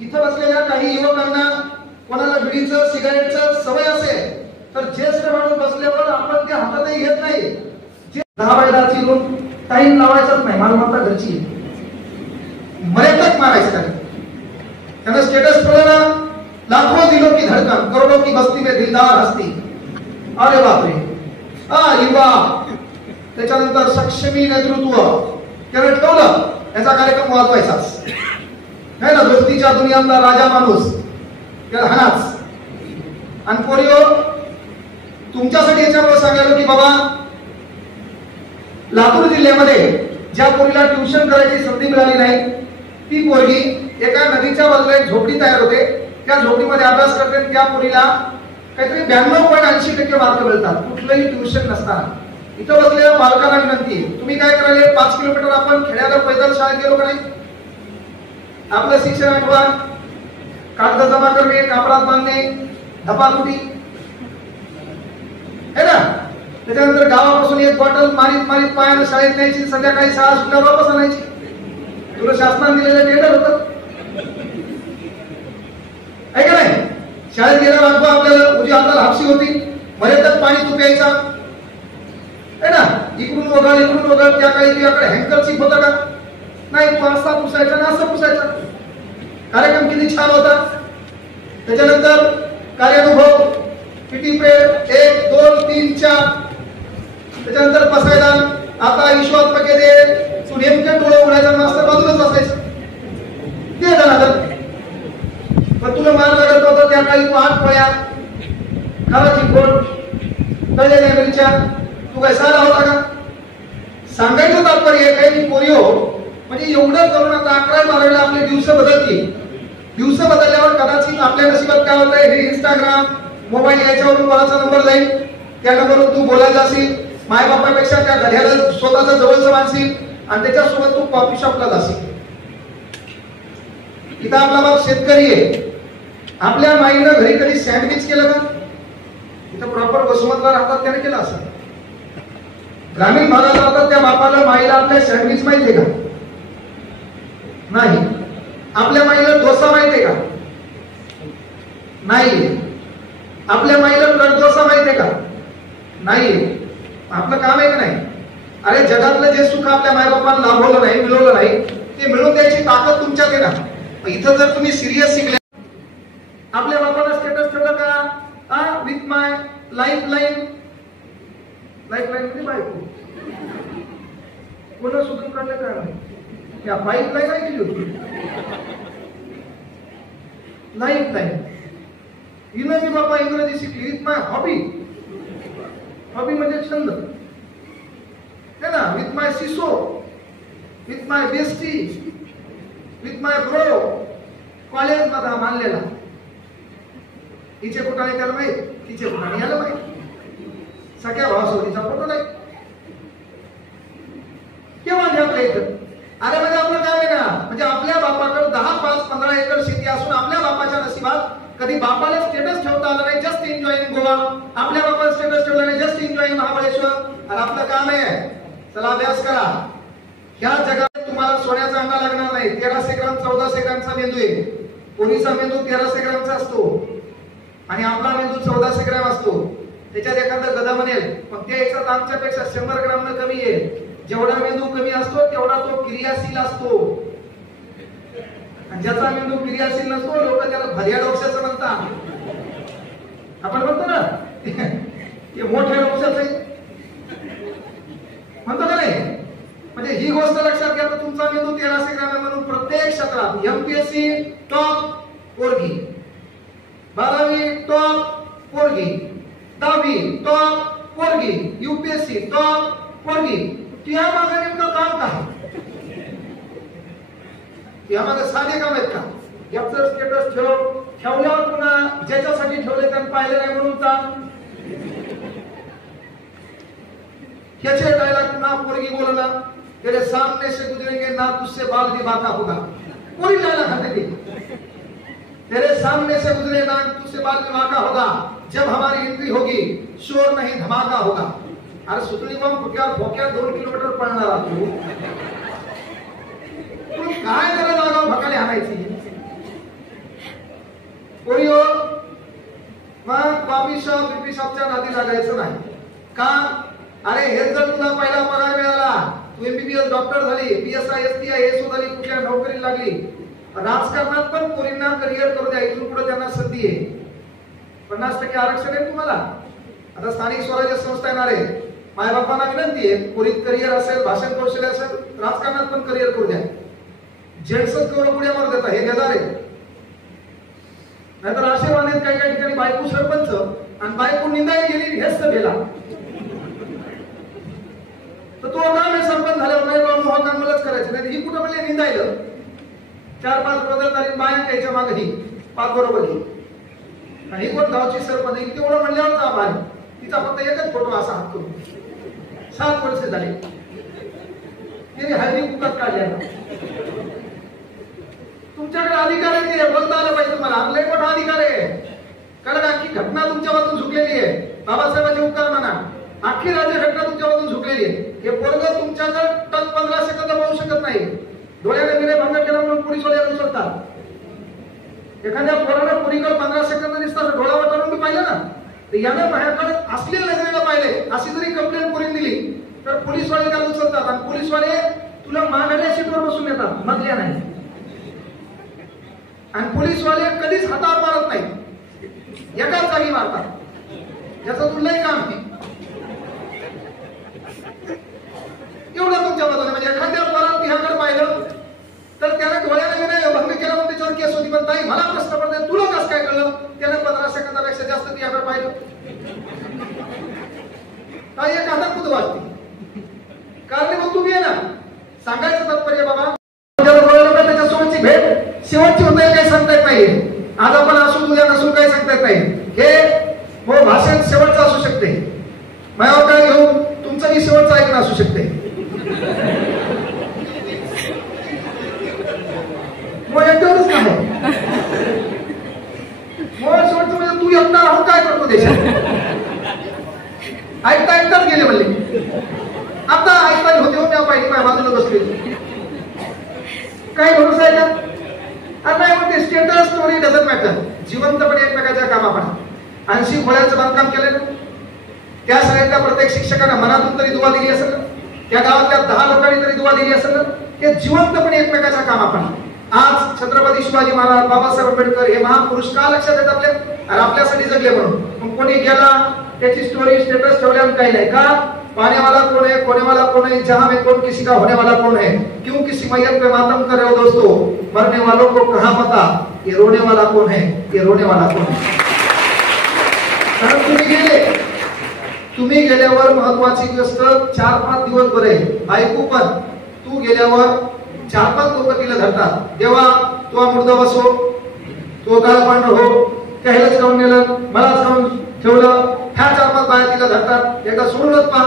इथं बसलेल्या काही युवकांना कोणाला बिडीचं सिगारेटचं सवय असेल तर ज्येष्ठ माणूस बसल्यावर आपण ते हातातही घेत नाही. 10/10 चिरून टाइम लावायचाच नाही. मालमत्ता घरची मर्यादित मारायचं. त्यानं स्टेटस ठेवला, लाखों दिलों की धड़कन, करोड़ों की बस्ती में दिलदार हस्ती. अरे बापरे, युवा. त्याच्यानंतर सक्षमी नेतृत्व त्यानं ठेवलं, याचा कार्यक्रम वाजवायचाच नाही ना. दोस्तीच्या दुनियातला राजा माणूस त्याला हानाच. आणि पोरियो, तुमच्यासाठी याच्यामुळे सांगायलो की बाबा, लातूर जिल्ह्यामध्ये ज्या पोरीला ट्युशन करायची संधी मिळाली नाही, ती पोरगी एका नदीच्या बाजूला एक झोपडी तयार होते. त्या झोपडीमध्ये अभ्यास करते. त्या पोरीला काहीतरी 92.80% मार्क मिळतात, कुठलंही ट्युशन नसताना. इथं बसलेल्या पालकांना विनंती, तुम्ही काय करायले, 5 किलोमीटर आपण खेड्याला पैदल शाळेत गेलो का नाही? आपलं शिक्षण आठवा. कागद जमा करणे, कापडात बांधणे, धपाकुटी है ना. त्याच्यानंतर गावापासून एक बॉटल मारीत मारीत पायानं शाळेत न्यायची, संध्याकाळी शाळा सुटल्यावर वापस आणायची. तुला शासनाने दिलेलं टेंडर होतं आहे का नाही. शाळेत गेल्यावर आजोबा आपल्याला उजव्या हाताला हापशी होती, मर्यादेत पाणी तू प्यायचा है ना. इकडून वगळ त्या काही तुझ्याकडे हँकरची होतं का नाही, तू असा पुसायचा ना असं पुसायचा. कार्यक्रम किती छान होता. त्याच्यानंतर कार्यानुभव, पीटी पिरियड 1 2 3 4. त्याच्यानंतर बसायला आता विश्वात्मक दे तू नेमके डोळे उघडायचा, मास्तर बाजूलाच बसायचं. ते झालं पण तुला मार लागत होता त्या काळी. तू 8 फळ्या खावाची पोट तळलेल्या मिरच्या, तू काय सारा होता का. सांगायचं तात्पर्य काय की पोरिओ म्हणजे एवढं करून आता 11 12 आपले दिवस बदलतील. दिवस बदलल्यावर कदाचित आपल्या नशिबात काय होतंय, हे इंस्टाग्राम मोबाईल याच्यावरून कोणाचा नंबर जाईल, त्या नंबरवर तू बोलायला जाशील. मायबापापेक्षा त्या घड्याला स्वतःचा जवळचं मानशील आणि त्याच्यासोबत तू कॉफी शॉपला जाशील. इथं आपला बाप शेतकरी आहे. आपल्या माईनं घरी कधी सँडविच केलं का. इथं प्रॉपर वसमतला राहतात त्याने केलं असं. ग्रामीण भागात राहतात त्या बापाला माईला आपल्या सँडविच माहितीये का नाही. आपल्या माईला डोसा माहितीये का नाही. आपल्या माईला ब्लड डोसा माहितीये का नाही. आपलं काम आहे का नाही. अरे जगातलं जे सुख आपल्या मायबापांना लाभवलं नाही, मिळवलं नाही, ते मिळवून द्यायची ताकद तुमच्यात आहे ना. इथं जर तुम्ही सिरियस शिकले, आपल्या बापाला स्टेटस ठेवलं का विथ माय लाईफलाईन. लाईफलाईन म्हणजे बायको कोणा सुखून काढलं काय नाही. या पाईपलाईन ऐकली होती लाईफलाईन. हिनं मी बाबा इंग्रजी शिकली विथ माय हॉबी. हॉबी म्हणजे छंद है ना. With my seesaw, with my bestie, with my bro. College मध्ये मानलेला. हिचे कुठाने त्याला माहित, तिचे कुठाने याला माहित. सगळ्या भावासोबतीचा फोटो नाही. केव्हा आपल्या इथं अरे म्हणजे आपलं काम आहे ना. म्हणजे आपल्या बापाकडे 10 5 15 एकर शेती असून आपल्या बापाच्या नशिबात कधी बापाला स्टेटस ठेवता आलं नाही, जस्ट एन्जॉय इन गोवा. आपल्या बापाला स्टेटस ठेवलं नाही, जस्ट एन्जॉय इन महाबळेश्वर. आणि आपलं काम आहे चला अभ्यास करा. ह्या जगात तुम्हाला सोन्याचा अंडा लागणार नाही. 1300 ग्राम 1400 ग्रामचा मेंदू आहे. कोणीचा मेंदू 1300 ग्रामचा असतो आणि आपला मेंदू 1400 ग्राम असतो. त्याच्यात एखादा गदा म्हणेल मग त्या याच्यात आमच्यापेक्षा 100 ग्राम कमी आहे. जेवढा मेंदू कमी असतो तेवढा तो क्रियाशील असतो. आणि ज्याचा मेंदू क्रियाशील नसतो लोक त्याला भर्या डोक्याचं म्हणतात. आपण म्हणतो ना ते मोठ्या डोक्याचं आहे म्हणतो का नाही. म्हणजे ही गोष्ट लक्षात घ्या. तुमचा मेंदू 1300 ग्राम आहे म्हणून प्रत्येक क्षेत्रात एमपीएससी टॉप पोरगी, 12वी टॉप पोरगी, 10वी टॉप पोरगी, यूपीएससी टॉप पोरगी. त्या मागे नेमकं काम काय. यामध्ये साधे काम आहेत का. याचं स्टेटस ठेवल्यावर पुन्हा ज्याच्यासाठी ठेवले त्यांनी पाहिलं नाही म्हणून ह्याचे डायलॉग पुन्हा पोरगी बोलला तेरे सामने से गुजरेंगे ना तुझसे बाल भी बाका होगा. पूरी डायलॉग खाते थे. तेरे सामने से गुजरे ना तुझसे बाल भी बाका होगा. जब हमारी एंट्री होगी शोर नहीं धमाका होगा. अरे सुतळी बॉम्ब फुक्या 2 किलोमीटर पळणार तू काय जरा जागा भकाले आणायची. पोरिओ मग कॉफी शॉप बीपी शॉपच्या नादी लागायचं नाही का. अरे हे जर तुला पहिला पगार मिळाला, तू एमबीबीएस डॉक्टर झाली, पीएसआय एसटीआय एसओ झाली, कुठल्या नोकरीला लागली. राजकारणात पण पोरींना करिअर करू द्या. इथून पुढे त्यांना संधी आहे. 50% आरक्षण आहे तुम्हाला. आता स्थानिक स्वराज्य संस्था येणार आहे. मायबापांना विनंती आहे पोरीत करिअर असेल, भाषण कौशल्य असेल, राजकारणात पण करिअर करू द्या. जेंट्सच केवळ पुढे मार देतात हे गदार आहे. नाहीतर असे वाढत काही काही ठिकाणी बायको सरपंच आणि बायको निंदायला गेली हेच तर गेला. तर तो काम आहे सरपंच झाल्यावर नाही बाबा काम मलाच करायचं नाही. ही कुठं म्हणजे निंदायलं 4-5 बदलणारी बाया त्याच्या मागे ही 5 बरोबर ही. आणि कोण गावची सरपंच तेवढं म्हणल्यावर जा बाहेर. तिचा फक्त एकच फोटो असा हात करून 7 वर्ष झाले. तिने हळदी कुकत काढल्या. तुमच्याकडे अधिकार आहे, ते बोलता आलं पाहिजे तुम्हाला. लय मोठा अधिकार आहे, कारण अख्खी घटना तुमच्या बाजून झुकलेली आहे. बाबासाहेबांचे उपकार म्हणा, अख्खी राज्यघटना तुमच्या बाजून झुकलेली आहे. हे पोरग तुमच्याकडे टक 15 सेकंद पाहू शकत नाही. डोळ्याने बिने भंग केला म्हणून पोलीस वाले उचलतात. एखाद्या पोरानं पोरीकडे 15 सेकंद दिसतात, डोळा वाटारून मी पाहिलं ना, तर यानं माझ्याकडे असलेल्या नजरेला पाहिले, अशी जरी कंप्लेंट पोरीने दिली तर पोलीसवाले त्याला उचलतात. आणि पोलीसवाले तुला मागल्या सीटवर बसून येतात, मधल्या नाही. आणि पोलीसवाले कधीच हातावर मारत नाही, एकाच जागी मारतात. याचं तुलाही काम आहे. एवढं तुमच्या बाजूने, म्हणजे एखाद्या पोरानं तिच्याकडे पाहिलं तर त्याने डोळ्याने नाही भंग केला म्हणून त्याच्यावर केस होती. पण ताई मला प्रश्न पडतोय, तुला कसं काय कळलं त्याने 15 सेकंदापेक्षा जास्त तिच्याकडे पाहिलं? ताई एक हातात कुठं वाटते, कारण मग तुम्ही आहे ना, सांगायचं तात्पर्य बाबा त्याच्या सोबतची भेट शेवटची होता काही सांगता येत नाही. आज आपण असू उद्या नसून काही सांगता येत नाही. हे भाषण शेवटचं असू शकते, माझ्यावर काय घेऊन तुमचं मी शेवटचं ऐकणं असू शकते. एकच काम शेवटचं म्हणजे तू एकटा राहून काय करतो देशात? ऐकता ऐकताच गेले म्हणले. आता ऐकता होते हो, त्या पाहिजे माझ्या बाजूला बसले. काय भरोसा आहे का? आता म्हणते स्टेटस स्टोरी डझंट मॅटर. जिवंतपणे एकमेकाच्या कामापणा 80 खोळ्याचं बांधकाम केलं ना, त्या सगळ्या प्रत्येक शिक्षकांना मनातून तरी दुवा दिली असेल ना, त्या गावातल्या 10 लोकांनी तरी दुवा दिली असेल ना, हे जिवंतपणे एकमेकाच्या कामापणा. आज छत्रपती शिवाजी महाराज, बाबासाहेब आंबेडकर हे महापुरुष का लक्षात येत आपल्या? आणि आपल्यासाठी जगले म्हणून. मग कोणी गेला त्याची स्टोरी स्टेटस ठेवल्यानं काही नाही का? पाने वाला कौन है, खोने वाला कौन है, जहां में कौन किसी का होने वाला कौन है, क्यों किसी मैयत पे मातम कर रहे हो दोस्तों, मरने वालों को कहां पता ये रोने वाला कौन है, ये रोने वाला कौन है. कारण तुम्ही गेल्यावर महत्वाची गोष्ट 4-5 दिवस बरे ऐकू, पण तू गेल्यावर 4-5 लोक तिला धरतात. देवा तो मुर्दा बसो, तो काळ पांढर हो, त्यालाच जाऊन नेलं, मलाच जाऊन ठेवलं, ह्या 4-5 बाया तिला धरतात. एकदा सोडूनच पहा.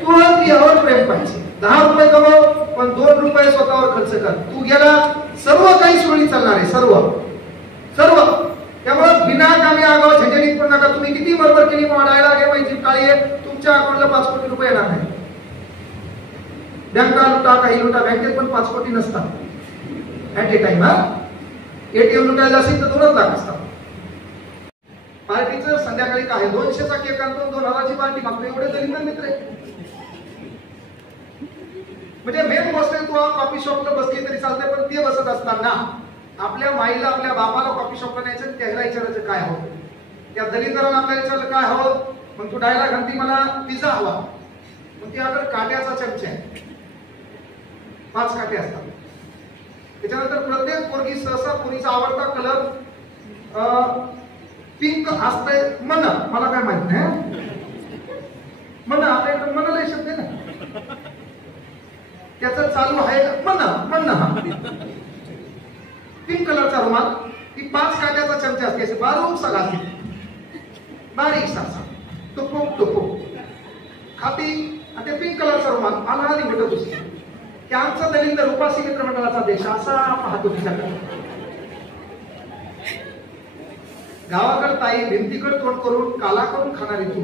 तुला यावर प्रेम पाहिजे. 10 रुपये कमव, पण 2 रुपये स्वतःवर खर्च कर. तू गेला सर्व काही सोयी चालणार आहे, सर्व. त्यामुळे विनाकामी आगाव झंझणीत पण नका. तुम्ही किती बरोबर केली वाढायला घे माहिती काळी आहे, तुमच्या अकाउंटला 5 कोटी रुपये येणार नाही. बँका लुटा, काही लुटा, बँकेत पण 5 कोटी नसतात ऍट ए टाइम. एटीएम लुटायला असेल तर 2 लाख असतात. पार्टीचं संध्याकाळी काय 200चा केक आणतो, 2000ची पार्टी मागतो. एवढे दलित मित्र आहे. म्हणजे मेन गोष्ट आहे, तू कॉफी शॉपला बसली तरी चालते, पण ते बसत असताना आपल्या माईला, आपल्या बापाला कॉफी शॉपला न्यायचं, त्याला विचारायचं काय हवं. त्या दलिताला आपल्याला विचारलं काय हवं, मग तू डायलॉग म्हणती मला पिझ्झा हवा. मग त्याकडे काट्याचा चमचा आहे, 5 काटे असतात. त्याच्यानंतर प्रत्येक पोरगी सहसा पोरीचा आवडता कलर पिंक असतंय. मला काय माहित नाही, आपल्याकडे मनाला शब्द आहे ना, त्याचं चालू आहे पिंक कलरचा रुमाल, ती 5 काट्याचा चमचा असते, बारीकसा घालते, बारीकसा टुपूक खाती. आणि ते पिंक कलरचा रुमाल आला आणि भेटत असते. त्यांचा दलित उपासी मित्र मंडळाचा देश असा पाहतो तिच्याकडे. गावाकडे ताई भिंतीकडे तोंड करून काला करून खाणारी तू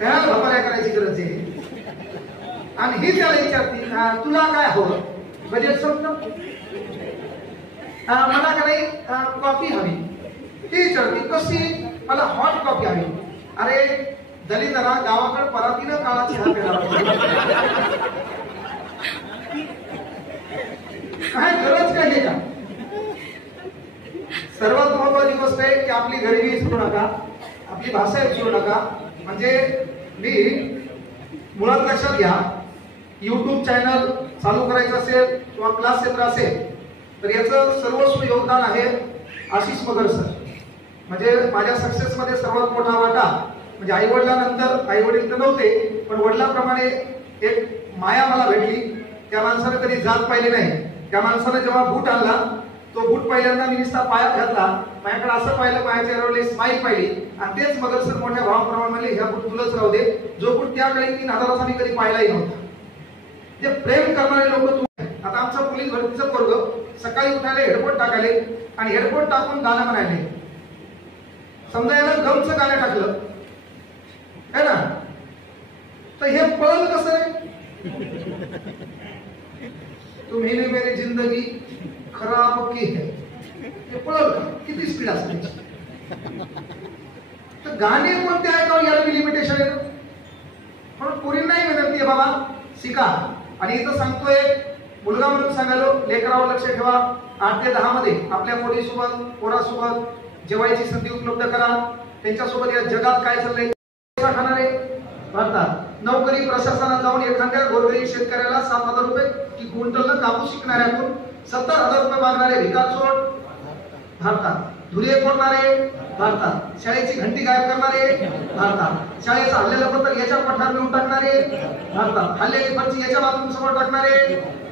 काय भपाऱ्या करायची गरज आहे. आणि ही त्याला विचारती तुला काय हवं, बजेट संपलं, मला का नाही कॉफी हवी. ती विचारती कशी, मला हॉट कॉफी हवी. अरे दलिताला गावाकडे परातीनं काळाची हात काय गरज काय आहे का? सर्वात महत्वाची गोष्ट आहे की आपली गरिबी विसरू नका, आपली भाषा विसरू नका. म्हणजे मी मुळात लक्षात घ्या, युट्यूब चॅनल चालू करायचं असेल किंवा क्लास क्षेत्र असेल तर याचं सर्वस्व योगदान आहे आशिष मगर सर. म्हणजे माझ्या सक्सेस मध्ये सर्वात मोठा वाटा म्हणजे आई वडिलांनंतर, आई वडील तर नव्हते पण वडिलांप्रमाणे एक माया मला भेटली. त्या माणसाने कधी जात पाहिली नाही. त्या माणसाने जेव्हा बूट आणला, तो बूट पहिल्यांदा मी नुसता पायात घातला, माझ्याकडे असं पाहिलं, पायाच्या एवढे स्माईल पाहिली. आणि तेच मगर सर मोठ्या भावाप्रमाणे म्हणले ह्या बूट तुलाच राहू दे. जो बूट त्या काळी 3000चा मी कधी पाहिलाही नव्हता. जे प्रेम करणारे लोक तुम्ही. आता आमचं पोलीस भरतीचं पोरग सकाळी उठायला हेडफोन टाकाले आणि हेडफोन टाकून गाणं म्हणायले. समजा यानं गमचं गाणं टाकलं है ना, तर हे पळल कसं रे? तुम्ही मेरी जिंदगी खराब की है, हे पळल का? किती स्पीड असते? तर गाणे कोणते ऐकावं याला लिमिटेशन आहे. म्हणून पोरींनाही विनंती आहे बाबा शिका. आणि इथं सांगतोय मुलगा म्हणून सांगायलो, लेकरावर लक्ष ठेवा. 8 ते 10 मध्ये आपल्या पोरीसोबत पोरासोबत जेवायची संधी उपलब्ध करा. त्यांच्यासोबत या जगात काय चाललंय खाणारे भारतात नोकरी प्रशासनात जाऊन एखाद्या गोरगरीब शेतकऱ्याला 7,000 रुपये की क्विंटलनं कापूस शिकणाऱ्याकडून 70,000 रुपये मागणारे भिकारचोट भारतात. धुरे फोडणारे भारतात. शाळेची घंटी गायब करणारे भारतात. शाळेचं हल्लेलं पत्र याच्या पठार मिळून टाकणारे भारतात. हल्लेली फरची याच्या बाथरूम समोर टाकणारे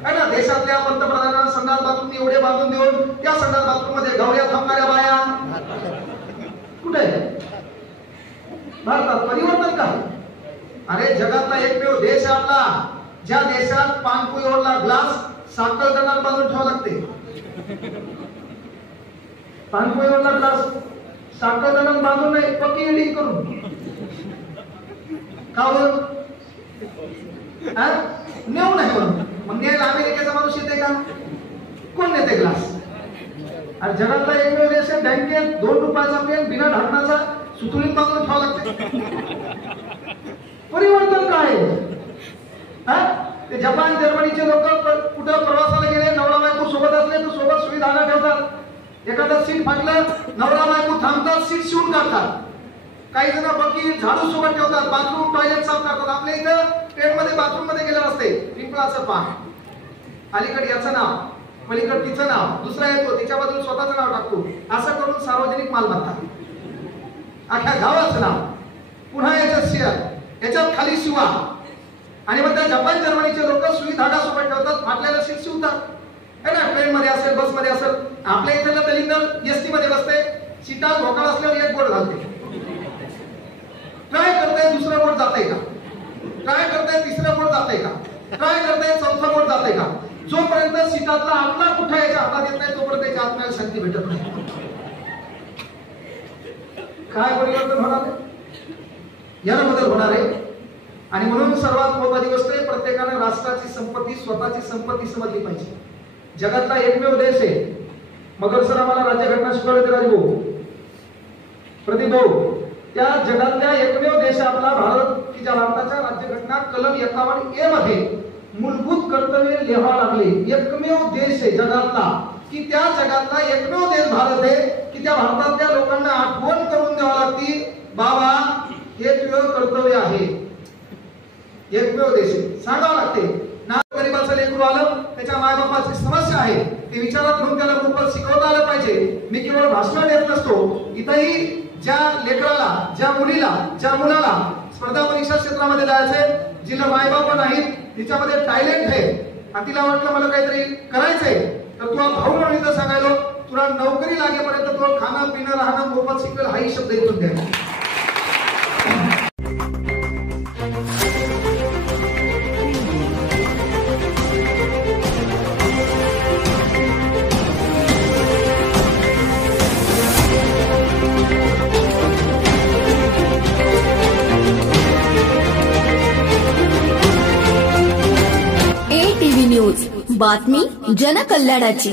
है ना. देशातल्या पंतप्रधानांना संडास बाथरूम एवढे बांधून देऊन त्या संडास बाथरूम मध्ये गवऱ्या थांबणाऱ्या बाया कुठे भारतात. परिवर्तन काय? अरे जगातला एकमेव देश आहे आपला ज्या देशात पानपोईवरला ग्लास साखर दणात बांधून ठेवावं लागते. पानपोईवरला ग्लास साखर दणात बांधून नाही, पक्की एडिंग करून का बरं नेऊ नाही म्हणून. मग न्यायला अमेरिकेचा माणूस येते का? कोण नेते ग्लास? आणि जगातला एकमेव देश आहे बँकेत 2 रुपयाचा पेन बिना ढाकणाचा सुतुळीत बांधून ठेवावं लागते. परिवर्तन काय? ते जपान जर्मनीचे लोक कुठं प्रवासाला गेले, नवरा बायको सोबत असले तर सोबत सुई धागा ठेवतात. एखादं सीट फाटलं, नवरा बायको थांबतात, सीट शिवून काढतात. काही जण बकीट झाडू सोबत ठेवतात, बाथरूम टॉयलेट साफ करतात. आपल्या इथं ट्रेन मध्ये बाथरूम मध्ये गेलं नसते. पिंपळाचं पान, अलीकडे याचं नाव, पलीकडे तिचं नाव, दुसरा येतो तिच्या बाजूला स्वतःचं नाव टाकतो. असं करून सार्वजनिक मालमत्ता, अख्ख्या गावाचं नाव, पुन्हा याच्यात शेअर, याच्यात खाली शिवा. आणि मग त्या जपान जर्मनीचे लोक सुई धागा सोबत ठेवतात, फाटलेला सीट शिवतात है ना. ट्रेन मध्ये असेल, बस मध्ये असेल. आपल्या इथलं दलिंदर एसटी मध्ये बसते, सीटा घोकाळ असल्यावर एक बोर्ड घालते. ट्राय करताय दुसरं बोर्ड जाते का? ट्राय करताय तिसरं बोर्ड जाते का? ट्राय करताय चौथं बोर्ड जाते का? जोपर्यंत सीटातला आपला कुठा याच्या हातात येत नाही तोपर्यंत त्याच्या आत्म्याला शांती भेटत नाही. काय परिवर्तन होणार आहे? याला बदल होणार आहे. आणि म्हणून सर्वात महत्त्वाची गोष्ट आहे, प्रत्येकाने राष्ट्राची संपत्ती स्वतःची संपत्ती समजली पाहिजे. जगातला एकमेव देश आहे. मगर सर आम्हाला राज्यघटना शिकवले होते राजभाऊ, प्रदीप भाऊ. त्या जगातल्या एकमेव देश आपला भारत की ज्या भारताच्या राज्यघटना कलम 51A मध्ये मूलभूत कर्तव्य लिहावं लागले. एकमेव देश आहे जगातला की त्या जगातला एकमेव देश भारत आहे की त्या भारतातल्या लोकांना आठवण करून द्यावं लागती, बाबा हे तुझं कर्तव्य आहे. एकमेव देश सांगावं लागते. ना गरीबाचं लेकरू आलं, त्याच्या मायबापाची समस्या आहे, ते विचारात घेऊन त्याला मोफत शिकवता आलं पाहिजे. मी केवळ भाषण देत नसतो, इथंही ज्या लेकराला, ज्या मुलीला, ज्या मुलाला स्पर्धा परीक्षा क्षेत्रामध्ये जायचंय, जिला मायबाप नाहीत, तिच्यामध्ये टॅलेंट आहे आणि तिला वाटलं मला काहीतरी करायचंय, तर तुला भाऊ म्हणून इथं सांगायलो, तुला नोकरी लागेपर्यंत तुला खाणं पिणं राहणं मोफत शिकवेल, हाही शब्द इथून द्या. ATV न्यूज, बातमी जनकल्याणाची.